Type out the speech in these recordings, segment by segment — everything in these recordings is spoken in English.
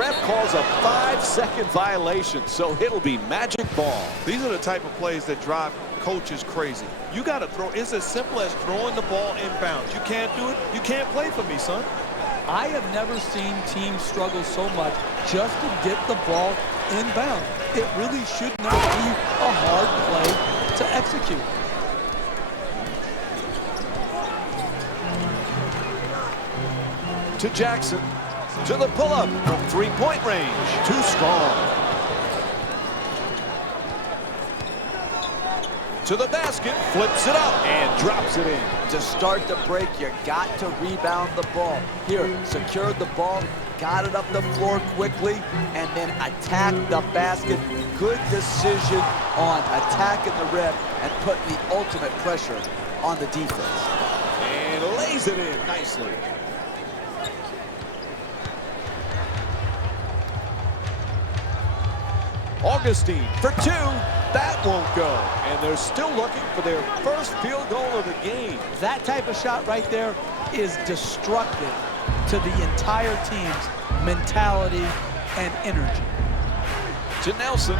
ref calls a 5-second violation, so it'll be magic ball. These are the type of plays that drive coaches crazy. You got to throw. It's as simple as throwing the ball inbounds. You can't do it, you can't play for me, son. I have never seen teams struggle so much just to get the ball inbound. It really should not be a hard play to execute. To Jackson, to the pull-up from three-point range. Too strong. To the basket, flips it up, and drops it in. To start the break, you got to rebound the ball. Here, secured the ball, got it up the floor quickly, and then attack the basket. Good decision on attacking the rim and putting the ultimate pressure on the defense. And lays it in nicely. Augustine for two. That won't go. And they're still looking for their first field goal of the game. That type of shot right there is destructive to the entire team's mentality and energy. To Nelson.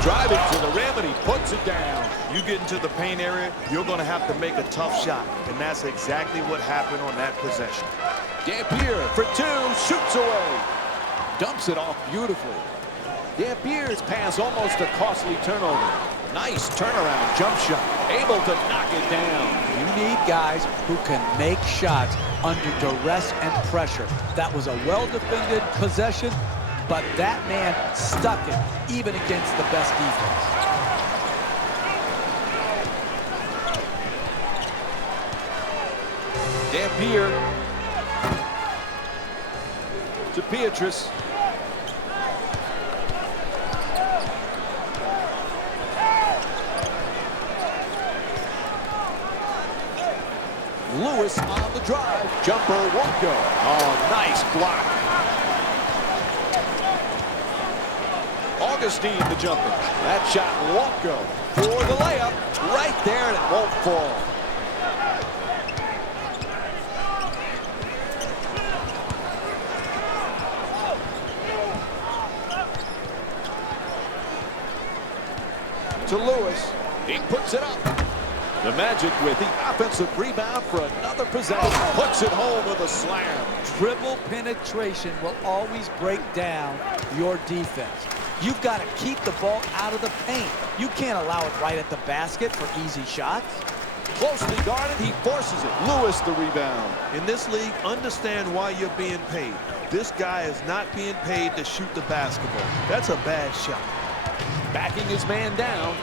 Driving to the rim, and he puts it down. You get into the paint area, you're going to have to make a tough shot. And that's exactly what happened on that possession. Dampier for two. Shoots away. Dumps it off beautifully. Dampier's pass almost a costly turnover. Nice turnaround jump shot. Able to knock it down. You need guys who can make shots under duress and pressure. That was a well-defended possession, but that man stuck it even against the best defense. Dampier to Beatrice. Lewis on the drive. Jumper won't go. Oh, nice block. Augustine the jumper. That shot won't go. For the layup. Right there, and it won't fall. To Lewis. He puts it up. The Magic with the offensive rebound for another possession. Puts it home with a slam. Dribble penetration will always break down your defense. You've got to keep the ball out of the paint. You can't allow it right at the basket for easy shots. Closely guarded, he forces it. Lewis the rebound. In this league, understand why you're being paid. This guy is not being paid to shoot the basketball. That's a bad shot. Backing his man down.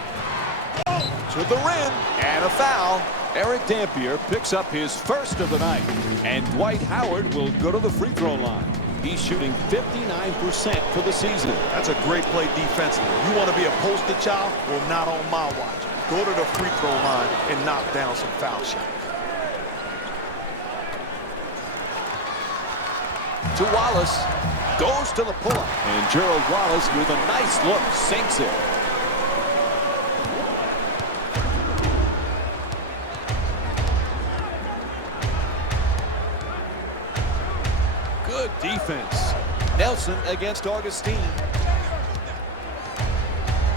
To the rim, and a foul. Eric Dampier picks up his first of the night. And Dwight Howard will go to the free throw line. He's shooting 59% for the season. That's a great play defensively. You want to be a poster child? Well, not on my watch. Go to the free throw line and knock down some foul shots. To Wallace. Goes to the pull-up. And Gerald Wallace with a nice look sinks it. Good defense. Nelson against Augustine.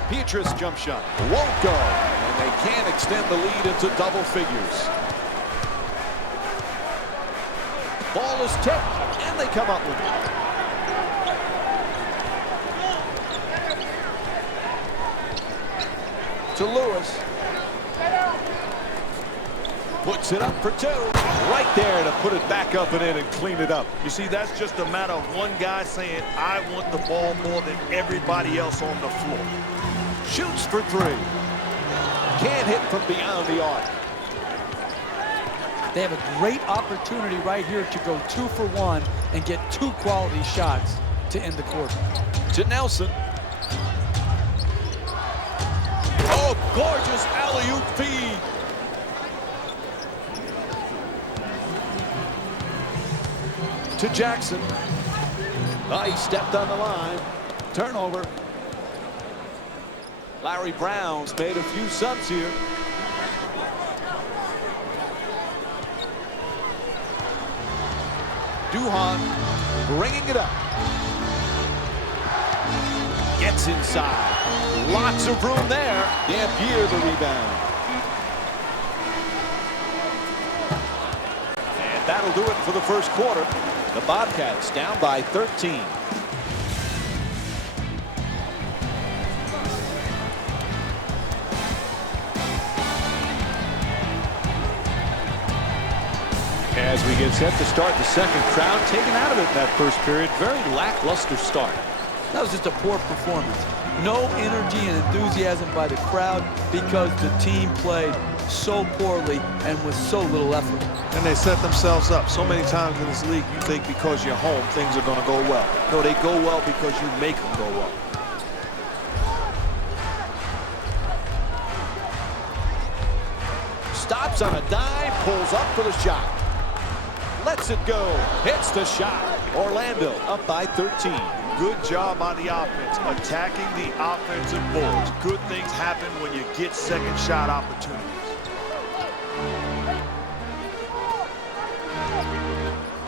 Beatrice jump shot. Won't go. And they can't extend the lead into double figures. Ball is tipped, and they come up with it. To Lewis. Puts it up for two. Right there to put it back up and in and clean it up. You see, that's just a matter of one guy saying, I want the ball more than everybody else on the floor. Shoots for three. Can't hit from beyond the arc. They have a great opportunity right here to go 2 for 1 and get 2 quality shots to end the quarter. To Nelson. Oh, gorgeous alley-oop feed. To Jackson. Oh, he stepped on the line. Turnover. Larry Brown's made a few subs here. Duhan bringing it up. Gets inside. Lots of room there. Dampier the rebound. And that'll do it for the first quarter. The Bobcats down by 13. As we get set to start the second, crowd taken out of it in that first period. Very lackluster start. That was just a poor performance. No energy and enthusiasm by the crowd because the team played so poorly and with so little effort. And they set themselves up. So many times in this league, you think because you're home, things are going to go well. No, they go well because you make them go well. Stops on a dime, pulls up for the shot. Lets it go. Hits the shot. Orlando up by 13. Good job on the offense, attacking the offensive boards. Good things happen when you get second shot opportunities.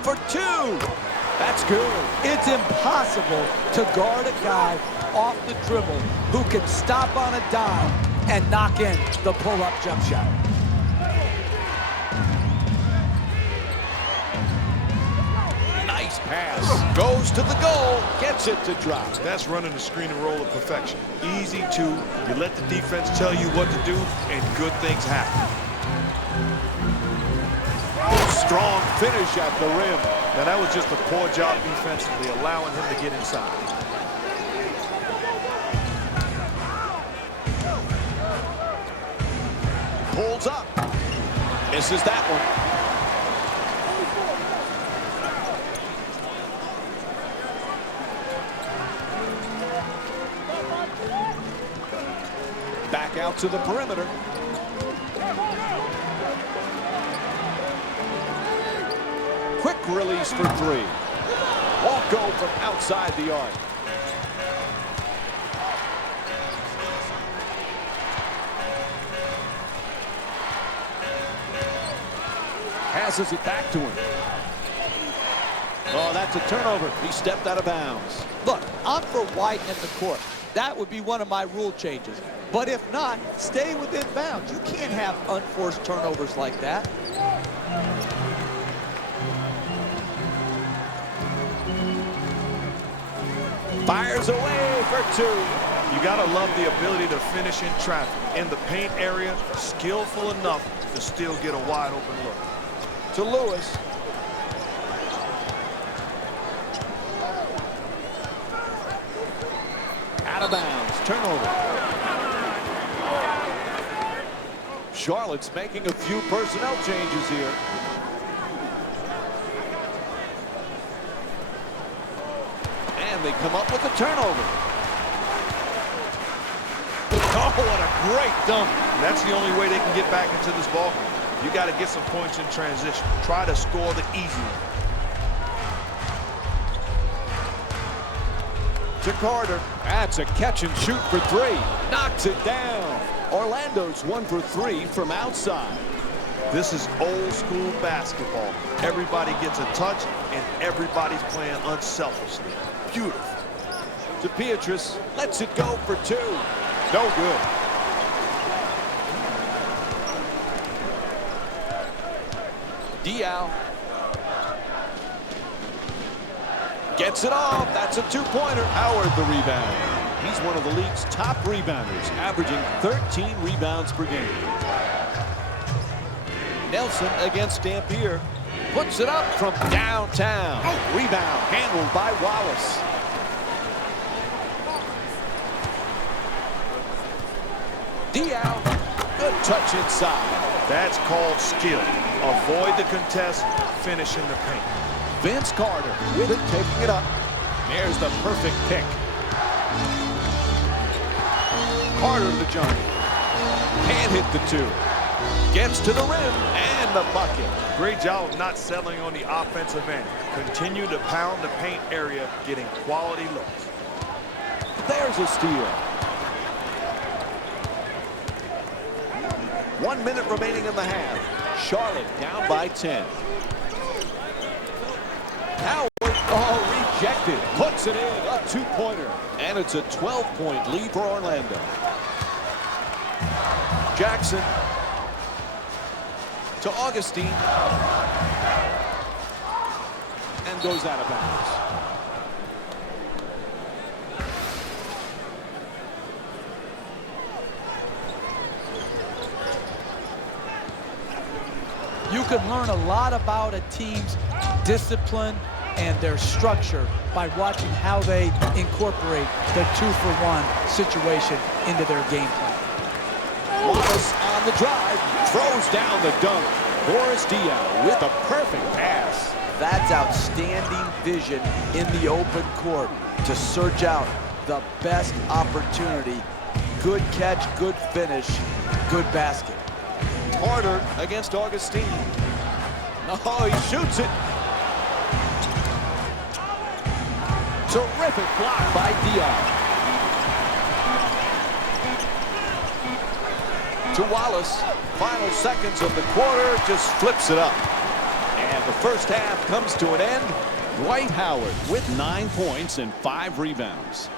For two. That's good. It's impossible to guard a guy off the dribble who can stop on a dime and knock in the pull-up jump shot. Nice pass. Goes to the goal. Gets it to drop. That's running the screen and roll of perfection. Easy to. You let the defense tell you what to do, and good things happen. Strong finish at the rim. Now that was just a poor job defensively, allowing him to get inside. Pulls up. Misses that one. Back out to the perimeter. Quick release for three. Won't go from outside the arc. Passes it back to him. Oh, that's a turnover. He stepped out of bounds. Look, I'm for widening the court. That would be one of my rule changes. But if not, stay within bounds. You can't have unforced turnovers like that. Fires away for two. You gotta love the ability to finish in traffic. In the paint area, skillful enough to still get a wide open look. To Lewis. Out of bounds. Turnover. Charlotte's making a few personnel changes here. And they come up with a turnover. Oh, what a great dunk. That's the only way they can get back into this ball game. You got to get some points in transition. Try to score the easy one. To Carter. That's a catch and shoot for three. Knocks it down. Orlando's 1 for 3 from outside. This is old school basketball. Everybody gets a touch and everybody's playing unselfishly. Beautiful. To Beatrice. Lets it go for two. No good. Diao. Gets it off. That's a two-pointer. Howard the rebound. He's one of the league's top rebounders, averaging 13 rebounds per game. Nelson against Dampier. Puts it up from downtown. Rebound handled by Wallace. Diao. Good touch inside. That's called skill. Avoid the contest, finish in the paint. Vince Carter with it, taking it up. There's the perfect pick. Carter to the jump. Can't hit the two. Gets to the rim and the bucket. Great job of not settling on the offensive end. Continue to pound the paint area, getting quality looks. There's a steal. 1 minute remaining in the half. Charlotte down by 10. Howard. Oh, expected. Puts it in, a two-pointer. And it's a 12-point lead for Orlando. Jackson to Augustine. And goes out of bounds. You can learn a lot about a team's discipline and their structure by watching how they incorporate the 2-for-1 situation into their game plan. Wallace on the drive, throws down the dunk. Boris Diaw with a perfect pass. That's outstanding vision in the open court to search out the best opportunity. Good catch, good finish, good basket. Carter against Augustine. Oh, he shoots it. Terrific block by Diaw. To Wallace. Final seconds of the quarter, just flips it up. And the first half comes to an end. Dwight Howard with 9 points and 5 rebounds.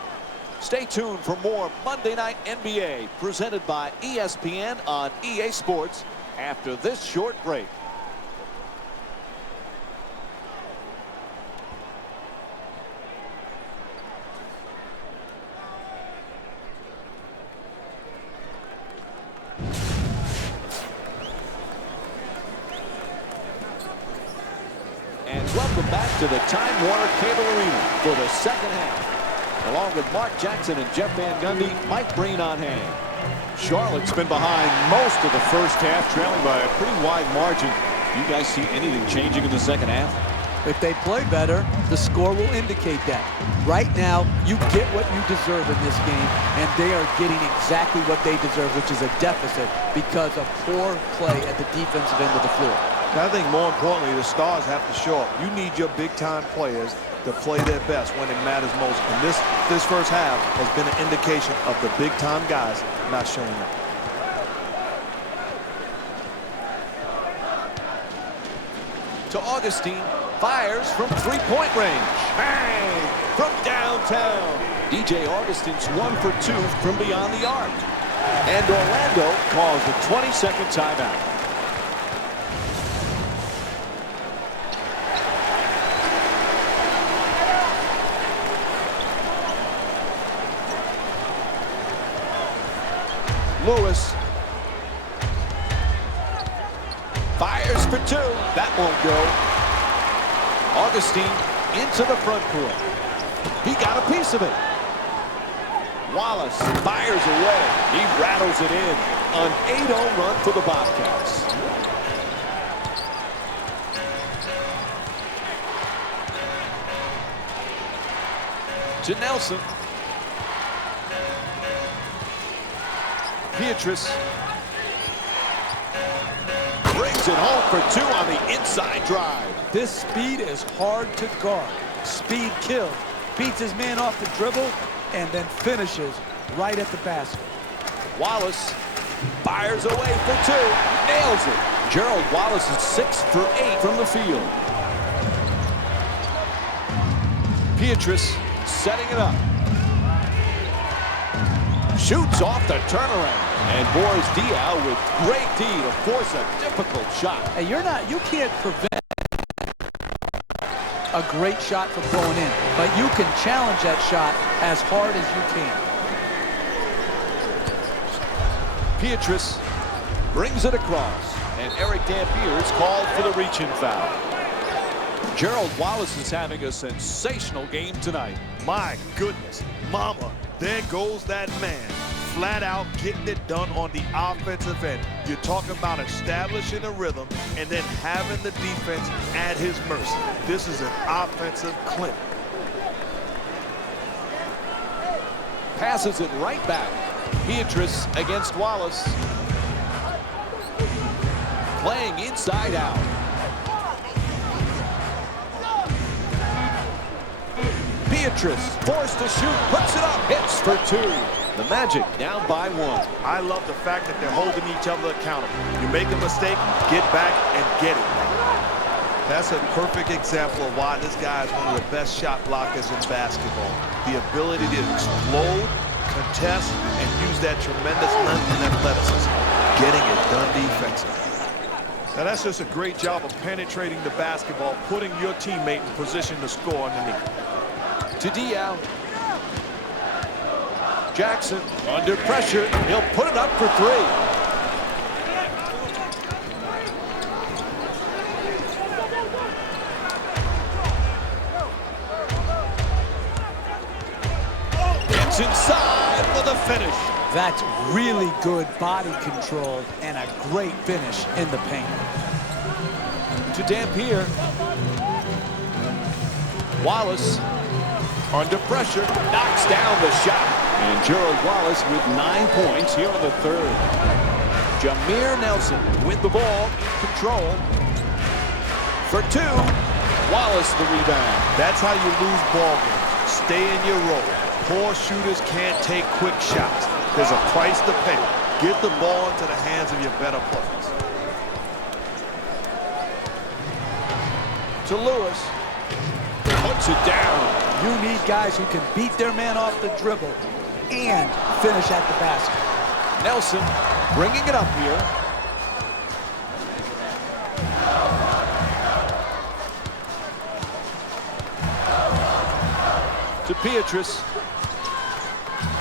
Stay tuned for more Monday Night NBA presented by ESPN on EA Sports after this short break. And welcome back to the Time Warner Cable Arena for the second half. Along with Mark Jackson and Jeff Van Gundy, Mike Breen on hand. Charlotte's been behind most of the first half, trailing by a pretty wide margin. You guys see anything changing in the second half? If they play better, the score will indicate that. Right now, you get what you deserve in this game, and they are getting exactly what they deserve, which is a deficit because of poor play at the defensive end of the floor. I think more importantly, the stars have to show up. You need your big-time players to play their best when it matters most. And this first half has been an indication of the big-time guys not showing up. To Augustine, fires from three-point range. Bang! From downtown. DJ Augustine's 1 for 2 from beyond the arc. And Orlando calls a 20-second timeout. Lewis fires for 2. That won't go. Augustine into the front court. He got a piece of it. Wallace fires away. He rattles it in. An 8-0 run for the Bobcats. To Nelson. Beatrice brings it home for 2 on the inside drive. This speed is hard to guard. Speed kills. Beats his man off the dribble and then finishes right at the basket. Wallace fires away for 2. Nails it. Gerald Wallace is 6 for 8 from the field. Beatrice setting it up. Shoots off the turnaround. And Boris Diaw with great D to force a difficult shot. Hey, you can't prevent a great shot from going in, but you can challenge that shot as hard as you can. Beatrice brings it across, and Eric Dampier is called for the reach-in foul. Gerald Wallace is having a sensational game tonight. My goodness, mama, there goes that man. Flat out getting it done on the offensive end. You're talking about establishing a rhythm and then having the defense at his mercy. This is an offensive clinic. Passes it right back. Beatrice against Wallace. Playing inside out. Beatrice forced to shoot, puts it up, hits for 2. The Magic down by 1. I love the fact that they're holding each other accountable. You make a mistake, get back and get it. That's a perfect example of why this guy is one of the best shot blockers in basketball. The ability to explode, contest, and use that tremendous length and athleticism, getting it done defensively. Now that's just a great job of penetrating the basketball, putting your teammate in position to score underneath. To Diao. Jackson under pressure. He'll put it up for three. Gets inside for the finish. That's really good body control and a great finish in the paint. To Dampier. Wallace under pressure, knocks down the shot. And Gerald Wallace with 9 points here in the third. Jameer Nelson with the ball in control. For two, Wallace the rebound. That's how you lose ball games. Stay in your role. Poor shooters can't take quick shots. There's a price to pay. Get the ball into the hands of your better players. To Lewis. Puts it down. You need guys who can beat their man off the dribble and finish at the basket. Nelson bringing it up here. To Beatrice.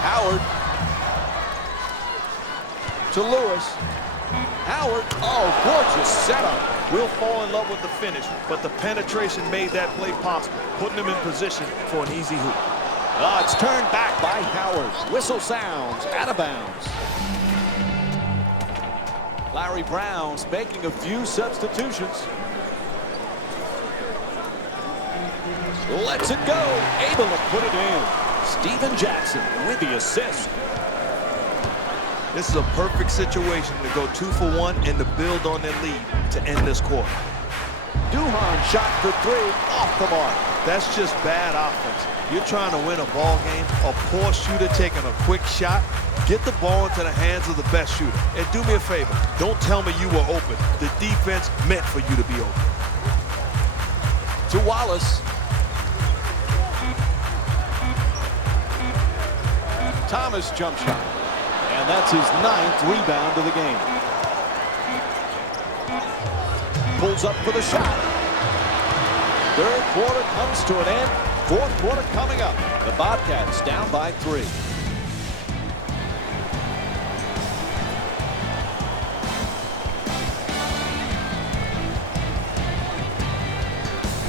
Howard. To Lewis. Howard. Oh, gorgeous setup. We'll fall in love with the finish, but the penetration made that play possible, putting him in position for an easy hoop. It's turned back by Howard. Whistle sounds out of bounds. Larry Brown's making a few substitutions. Lets it go. Able to put it in. Steven Jackson with the assist. This is a perfect situation to go 2 for 1 and to build on their lead to end this quarter. Duhan shot for three off the mark. That's just bad offense. You're trying to win a ball game. A poor shooter taking a quick shot. Get the ball into the hands of the best shooter. And do me a favor. Don't tell me you were open. The defense meant for you to be open. To Wallace. Thomas jump shot. And that's his 9th rebound of the game. Pulls up for the shot. Third quarter comes to an end. Fourth quarter coming up. The Bobcats down by 3.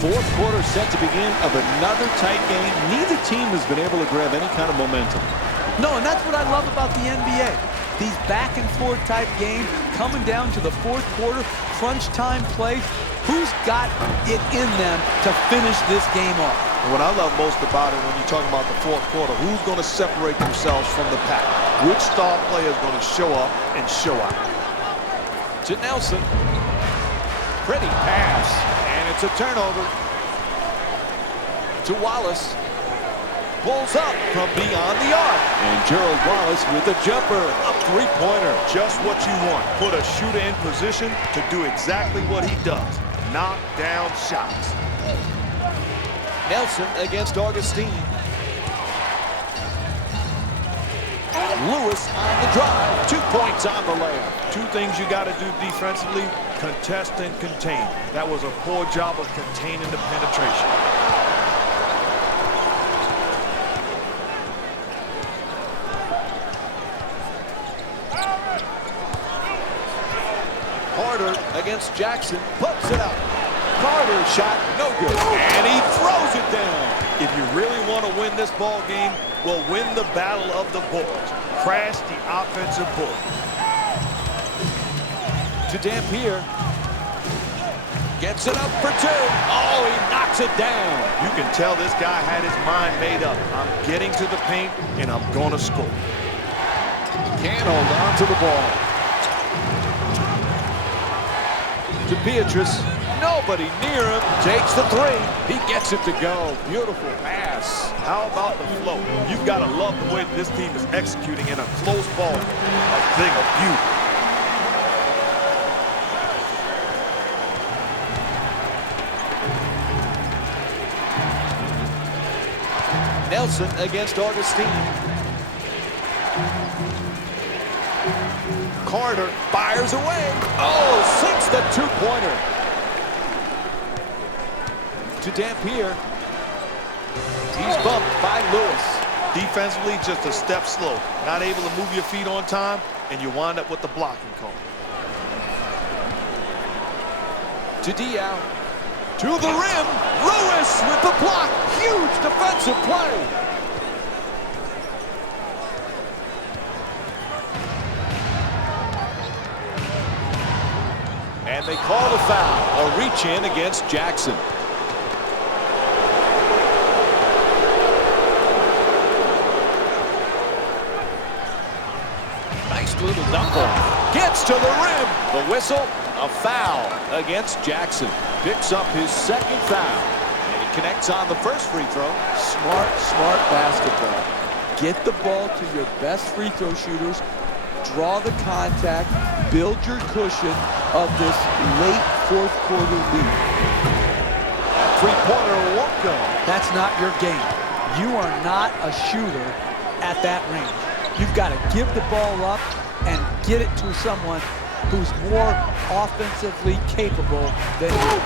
Fourth quarter set to begin of another tight game. Neither team has been able to grab any kind of momentum. No, and that's what I love about the NBA. These back and forth type games coming down to the fourth quarter, crunch time plays. Who's got it in them to finish this game off? And what I love most about it when you're talking about the fourth quarter, who's going to separate themselves from the pack? Which star player is going to show up and show out? To Nelson. Pretty pass. And it's a turnover. To Wallace. Pulls up from beyond the arc. And Gerald Wallace with a jumper. A three-pointer. Just what you want. Put a shooter in position to do exactly what he does. Knock down shots. Nelson against Augustine. Lewis on the drive. 2 points on the layup. 2 things you got to do defensively: contest and contain. That was a poor job of containing the penetration. Carter against Jackson. Puts it up. Carter's shot, no good. And he throws it down. If you really want to win this ball game, well, win the battle of the boards. Crash the offensive board. To Dampier. Gets it up for 2. Oh, he knocks it down. You can tell this guy had his mind made up. I'm getting to the paint, and I'm going to score. Can't hold on to the ball. To Beatrice. Nobody near him. Takes the 3. He gets it to go. Beautiful pass. How about the flow? You've got to love the way this team is executing in a close ball game. A thing of beauty. Nelson against Augustine. Carter fires away. Oh, sinks the two-pointer. To Dampier. He's bumped by Lewis. Defensively, just a step slow. Not able to move your feet on time, and you wind up with the blocking call. To Diao. To the rim. Lewis with the block. Huge defensive play. And they call the foul. A reach in against Jackson. Nice little dunk off. Gets to the rim. The whistle. A foul against Jackson. Picks up his second foul. And he connects on the first free throw. Smart basketball. Get the ball to your best free throw shooters. Draw the contact. Build your cushion of this late fourth quarter lead. Three-pointer won't go. That's not your game. You are not a shooter at that range. You've got to give the ball up and get it to someone who's more offensively capable than you.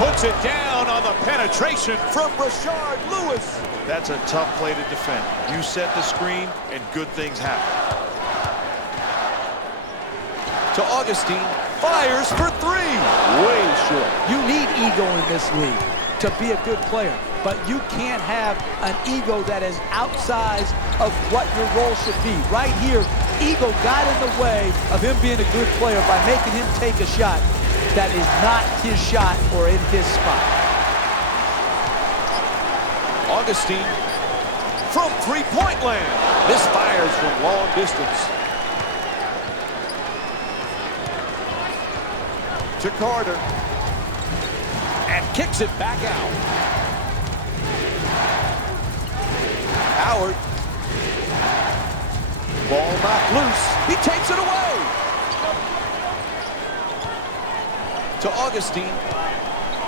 Puts it down on the penetration from Rashard Lewis. That's a tough play to defend. You set the screen, and good things happen. To Augustine. Fires for three. Way short. You need ego in this league to be a good player, but you can't have an ego that is outsized of what your role should be. Right here, ego got in the way of him being a good player by making him take a shot that is not his shot or in his spot. Augustine from three-point land. Misfires from long distance. To Carter. And kicks it back out. Howard. Ball knocked loose. He takes it away. To Augustine.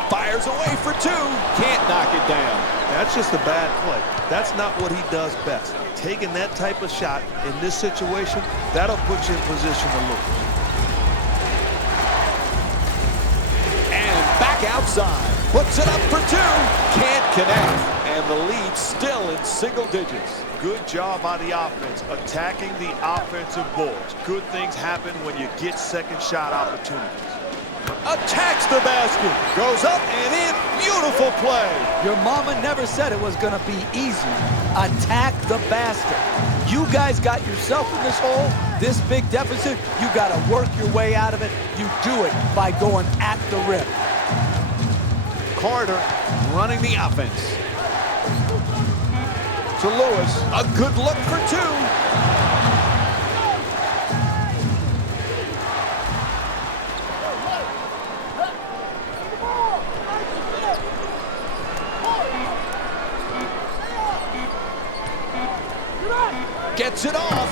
Fires away for two. Can't knock it down. That's just a bad play. That's not what he does best. Taking that type of shot in this situation, that'll put you in position to lose. And back outside. Puts it up for two. Can't connect. And the lead still in single digits. Good job by the offense, attacking the offensive boards. Good things happen when you get second shot opportunities. Attacks the basket. Goes up and in. Beautiful play. Your mama never said it was going to be easy. Attack the basket. You guys got yourself in this hole, this big deficit. You got to work your way out of it. You do it by going at the rim. Carter running the offense. To Lewis. A good look for two. Gets it off.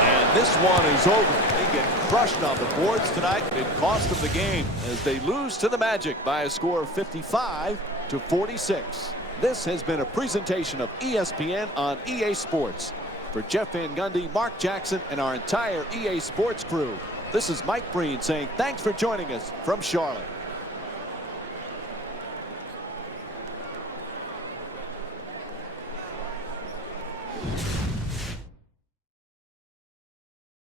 And this one is over. They get crushed on the boards tonight. It cost them the game as they lose to the Magic by a score of 55-46. This has been a presentation of ESPN on EA Sports. For Jeff Van Gundy, Mark Jackson, and our entire EA Sports crew, this is Mike Breen saying thanks for joining us from Charlotte.